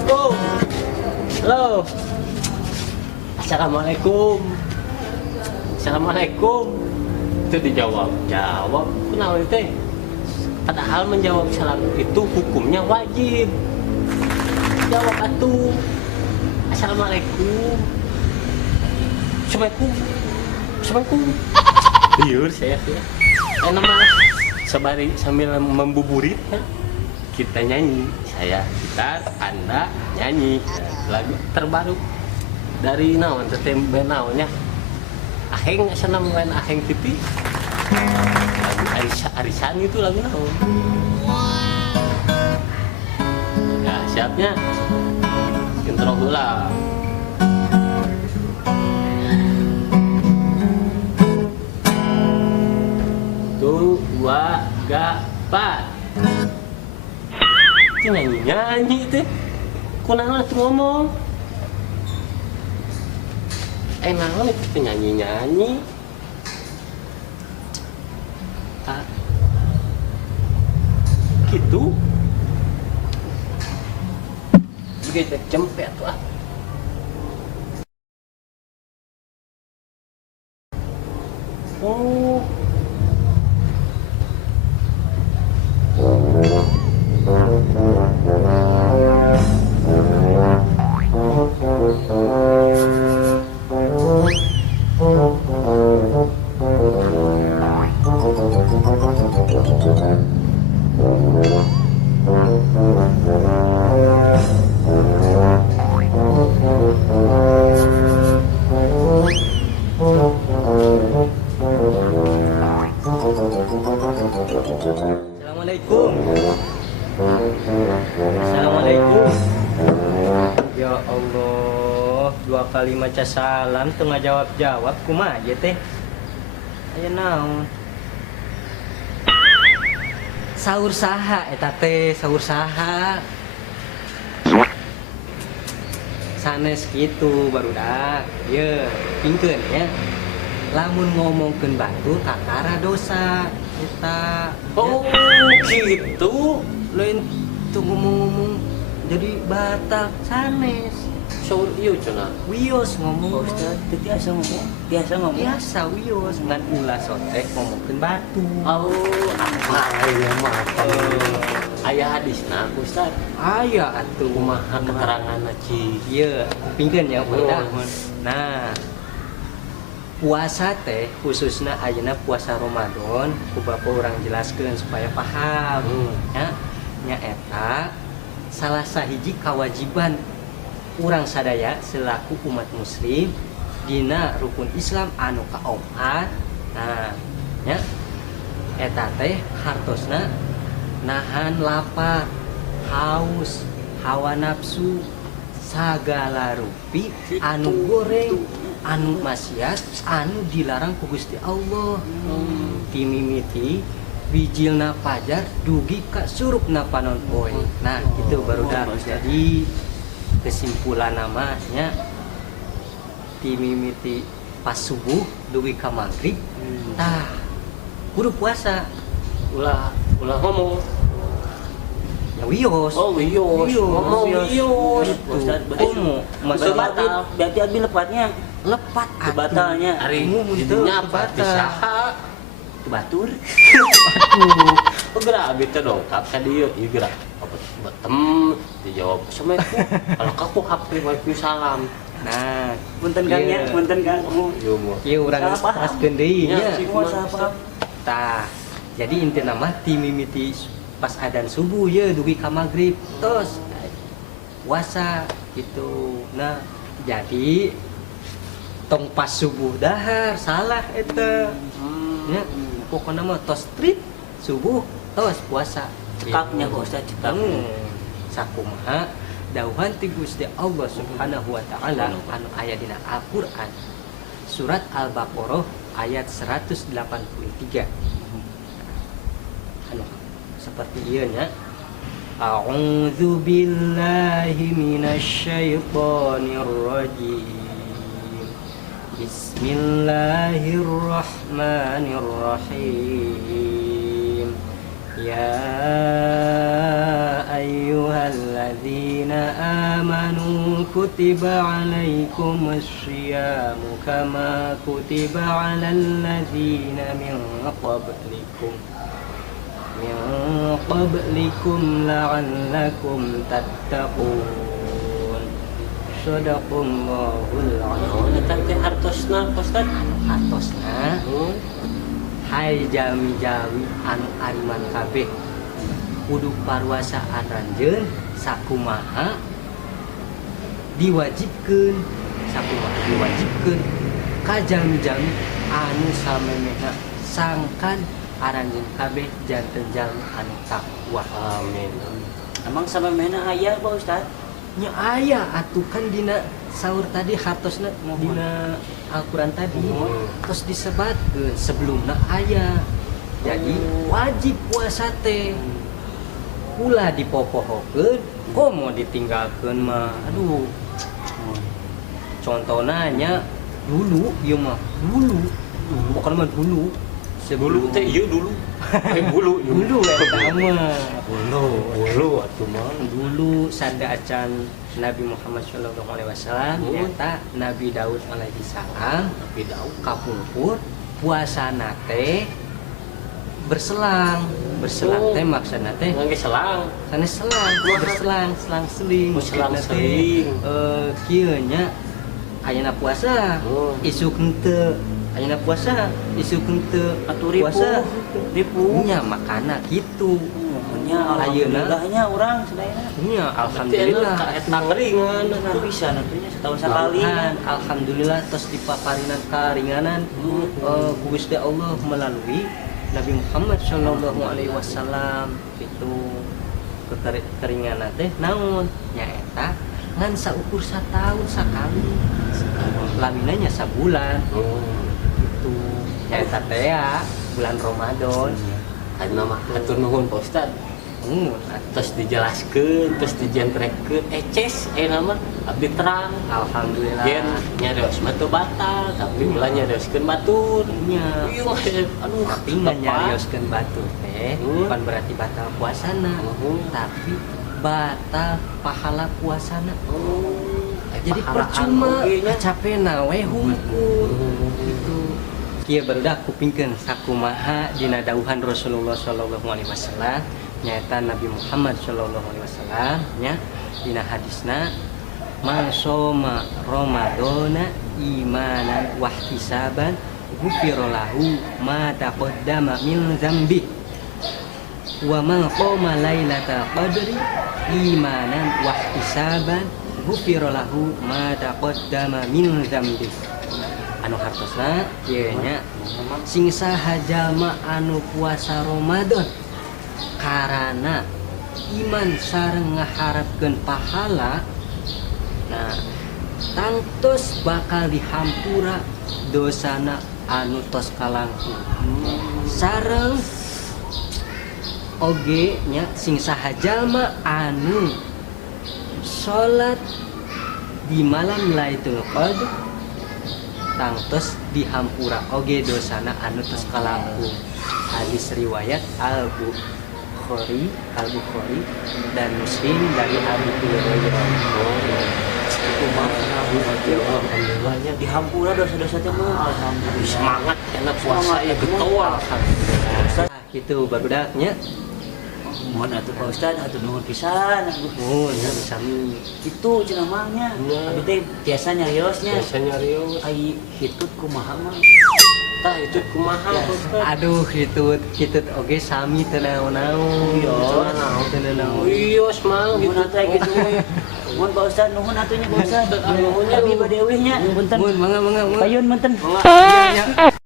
Assalamualaikum. Halo. Assalamualaikum. Assalamualaikum. Itu dijawab. Jawab. Kenapa itu? Padahal menjawab salam itu hukumnya wajib. Jawab atuh. Assalamualaikum. Assalamualaikum. Assalamualaikum. Liur saya ya. Nama sebari sambil membuburit ya. Kita nyanyi. Saya gitar, Anda nyanyi. Lagu terbaru dari naon tembe naonnya. Aheng senam main aheng TV. Lagu Arisan itu lagu naon. Ya, siapnya. Intro heula. Dua, tiga, empat. Nyanyi teh. Kunaon atuh ngomong? Naon itu nyanyi. Ah. Gitu. Begitu cempet tuh ah. Oh. Assalamualaikum. Assalamualaikum. Ya Allah, dua kali maca salam tengah jawab kumaha aja teh. Aya naon? Saur saha eta teh, saur saha? Sanes kitu barudak. Ye, pingkeun ya. Lamun ngomongkeun batu kakara dosa eta. Oh, gitu. Lain tuh ngomong-ngomong jadi batal sanes. Saur ieu cenah. Wios ngomong. Ustaz, biasa ngomong. Biasa wios ngan ulah sotek ngomongkeun batu. Oh, Aya mah. Aya hadisna Ustaz. Aya atuh kumaha keteranganna ci. Ieu, pingkeun ya budak. Nah, puasa teh khususnya ayeuna puasa Ramadan ku Bapak urang jelaskeun supaya paham ya nya eta salah sahiji kewajiban urang sadaya selaku umat muslim dina rukun Islam anu kaopat. Nah nya eta teh hartosna nahan lapar, haus, hawa nafsu, sagala rupi anu goreng, anu maksiat, anu dilarang ku Gusti Allah. Timimiti bijilna pajar dugi ka surupna panon poe. Nah, gitu baru dah. Jadi kesimpulan namanya timimiti pas subuh dugi ka maghrib. Tah, kudu puasa. Ulah ngomong. Ya wios. Oh, wios. Ngomong wios. Ustaz, berarti berarti abi lepatnya. Lepat Batalnya. Arimu jadinya apa? Bisaha batur. Aduh, gerak abi teh dongkap ka dieu, ieu gerak. Betem dijawab Assalamualaikum. Kalau kaku HP Waalaikumsalam. Nah, Punten Kang ya, punten Kang. Ieu urang paskeun deui nya. Saha Tah, jadi inti nama timimiti pas adzan subuh ya dugi ka magrib tos puasa gitu. Nah, jadi tong pas subuh dahar salah eta. Nya pokona mah tos street subuh tos puasa. cekaknya kok Ustaz cekak. Sakumaha dauhan ti Gusti Allah Subhanahu wa taala anu aya dina Al-Qur'an. Surat Al-Baqarah ayat 183. Anu seperti ieu nya. A'udzu billahi minasy syaithanir rajim. Bismillahirrahmanirrahim. Ya ayyuhal ayyuhalladzina amanu kutiba alaikumus syiyamu kama kutiba alal ladzina min qablikum la'allakum tattaqun. Shadaqallahul azim. Eta teh hartosna Ustaz. Hartosna hai jami-jami anu ariman kabeh kudu parwasaan ranjeun sakumaha diwajibkeun ka jami-jami anu samemehna sangkan aranjeun kabeh janten jalmi anu takwa. Amin. Emang sama mana ayah Pak Ustad? Nya aya atuh kan dina saur tadi hartosna dina Al-Qur'an tadi terus disebatkeun sebelumna aya. Jadi wajib puasa teh. Ulah dipopohokeun, komo ditinggalkeun mah. Aduh. Contohna nya dulu ieu mah dulu. Bukan mah dulu. Dulu teh ieu dulu. Bulu Eta mah. Bulu atuh mah. Dulu sada acan Nabi Muhammad sallallahu alaihi wasallam eta Nabi Daud alaihi salam Tapi daun kapungkur puasana teh berselang teh maksudna teh ngangge selang. sanes selang seling Selang Maksudna teh, seling. kieu nya ayeuna puasa isuk henteu ayeuna puasa isuk henteu Atuh ripuh. puasa Ripuh. nya makana kitu Nya Ayeuna. alhamdulillahnya orang sedayana. nya alhamdulillah Eta ngeringan. Nah, bisa nantinya setahun sekali. Alhamdulillah tos dipaparinan karinganan ku Gusti Allah melalui Nabi Muhammad sallallahu alaihi wasallam itu keringanan teh naon nyaeta ngan saukur satahun sakali laminanya sabulan itu nyaeta teh ya bulan Ramadan Ayeuna mah hatur nuhun Pak Ustad. Terus dijelaskeun, terus dijentrekeun, eces nama abdi terang. alhamdulillah Gen nyarios mah teu batal, tapi ulah nyarioskeun batur. nya Ieu mah aduh tapi nggak nyarioskeun batu teh bukan berarti batal puasana tapi batal pahala puasana. Jadi percuma capena we hungkul gitu. Kieu barudak kupingkeun sakumaha dina dawuhan Rasulullah sallallahu alaihi wasallam nyaeta Nabi Muhammad sallallahu alaihi wasallam nya dina hadisna man shoma ramadana imanan wa ihtisaban ghufira lahu ma taqaddama min dzambi wa man qama lailatal qadri imanan wa ihtisaban ghufira lahu ma taqaddama min dzambi. Anu hartosna ieu nya sing saha jalma anu puasa Ramadan karana iman sareng ngaharapkeun pahala, nah tangtos bakal dihampura dosana anu tos kalangkung sareng oge nya sing saha jalma anu salat di malam Lailatul Qadar tangtos dihampura oge dosana anu tos kalangkung. Hadis riwayat Al-Bukhari dan Muslim dari Abu Hurairah. Itu mah alhamdulillahnya dihampura dosa-dosa teh mah alhamdulillah. Semangat enak puasa ya getol. Nah, gitu barudaknya. Mohon atuh Pak Ustad atuh nuhun pisan. Oh, ya sami. Itu cenah mahnya. Abi teh biasa nyariosnya. Biasanya rios. Ai hitut kumaha mah. Tah itu kumaha Pak Ustad? Aduh, hitut oge sami teu naon-naon. Iya. Teu naon. Iya, semang Nuhun atuh gitu we. Mohon Pak Ustad nuhun atuhnya Pak Ustad. Nuhunnya Abi bade eueuhnya. Punten. Mun mangga. Payun punten. Iya, iya.